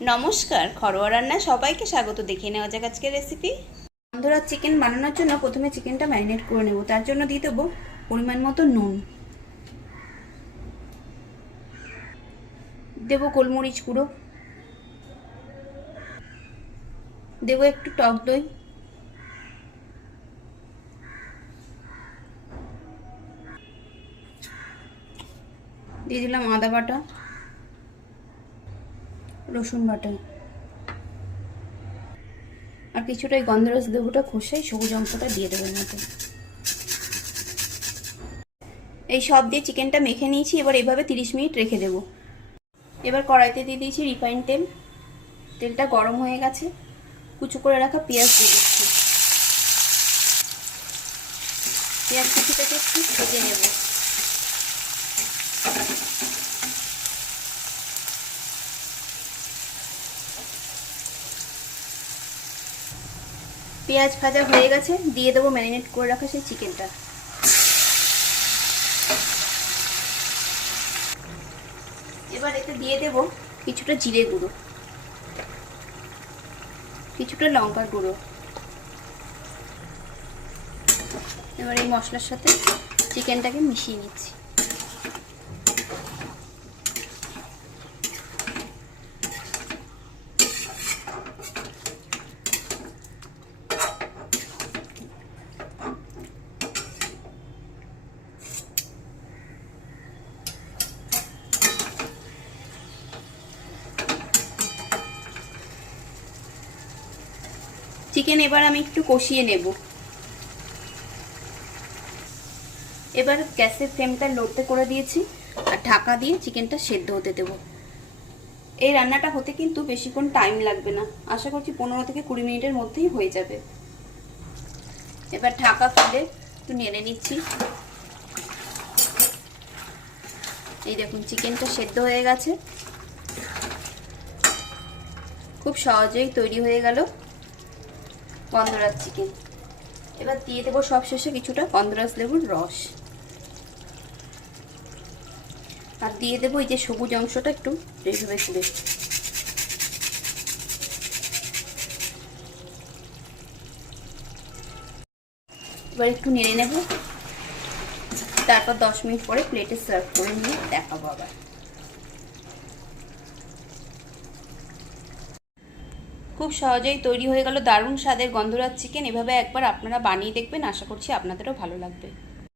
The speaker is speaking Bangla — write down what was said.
নমস্কার, ঘরোয়া রান্না সবাইকে স্বাগত। দেখিয়ে নেওয়া যাক আজকের রেসিপি বন্ধুরা চিকেন বানানোর জন্য প্রথমে চিকেনটা ম্যারিনেট করে নেব। তার জন্য দিয়ে দেবো পরিমাণ মতো নুন। দেবো গোলমরিচ গুঁড়ো। দেবো একটু টক দই। দিয়ে দিলাম আদা বাটা। রসুন বাটা। আর কিছুটা এই গন্ধরস লেবুটা খোসাই সবুজ অংশটা দিয়ে দেবেন মতো। এই সব দিয়ে চিকেনটা মেখে নিয়েছি, এবার এভাবে তিরিশ মিনিট রেখে দেব। এবার কড়াইতে দিয়ে দিয়েছি রিফাইন তেল। তেলটা গরম হয়ে গেছে। কুচু করে রাখা পেঁয়াজ দিয়ে দিচ্ছি। পেঁয়াজ কুচিটাকে একটু ভেজে নেব। পেঁয়াজ ভাজা হয়ে গেছে, দিয়ে দেবো ম্যারিনেট করে রাখা সেই চিকেনটা। এবার এতে দিয়ে দেব কিছুটা জিরে গুঁড়ো, কিছুটা লঙ্কার গুঁড়ো। এবার এই মশলার সাথে চিকেনটাকে মিশিয়ে নিচ্ছি। চিকেন এবার আমি একটু কষিয়ে নেব। এবার গ্যাসের ফ্লেমটা লোতে করে দিয়েছি আর ঢাকা দিয়ে চিকেনটা সেদ্ধ হতে দেব। এই রান্নাটা হতে কিন্তু বেশিক্ষণ টাইম লাগবে না। আশা করছি পনেরো থেকে কুড়ি মিনিটের মধ্যেই হয়ে যাবে। এবার ঢাকা খুলে একটু নেড়ে নিচ্ছি। এই দেখুন, চিকেনটা সেদ্ধ হয়ে গেছে। খুব সহজেই তৈরি হয়ে গেল। গন্ধরাজ চিকেন এবার দিয়ে দেবো সবশেষে কিছুটা গন্ধরাজ লেবুর রস। আর দিয়ে দেবো এই যে সবুজ অংশটা একটু এইভাবে তুলে এবার একটু নেড়ে নেব। তারপর দশ মিনিট পরে প্লেটে সার্ভ করে নিয়ে দেখাবো আবার। খুব সহজেই তৈরি হয়ে গেল দারুণ স্বাদের গন্ধরাজ চিকেন এভাবে একবার আপনারা বানিয়ে দেখবেন। আশা করছি আপনাদেরও ভালো লাগবে।